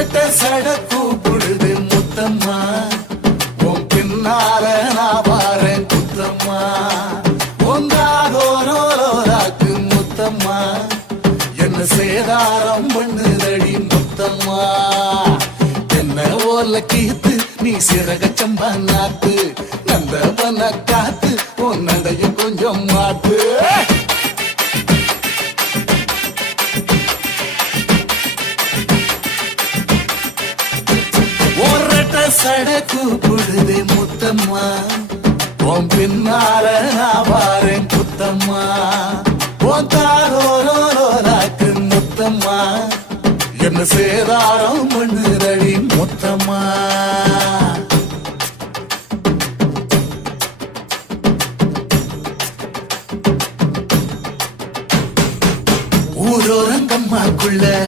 ரெட்ட சட கூப்பிடுது முத்தம்மா, உன் பின்னால நான் வாரேன் குத்தம்மா, ஒன்றாகோரோராக்கு முத்தம்மா, என்ன சேதாரம் பண்ணுதடி முத்தம்மா, என்ன ஓல கீத்து நீ சிறக சம்பா நாத்து, நந்தவன காத்து உன் நடைய கொஞ்சம் மாத்து. சட கூப்பிடுதே முத்தம்மா, உன் பின்னால நான் வாரேன் குத்தம்மா, உன் தாரோரோராக்கு முத்தம்மா, என்ன சேதாரம் பண்ணுதடி முத்தம்மா. ஊரோரங்கம்மாக்குள்ள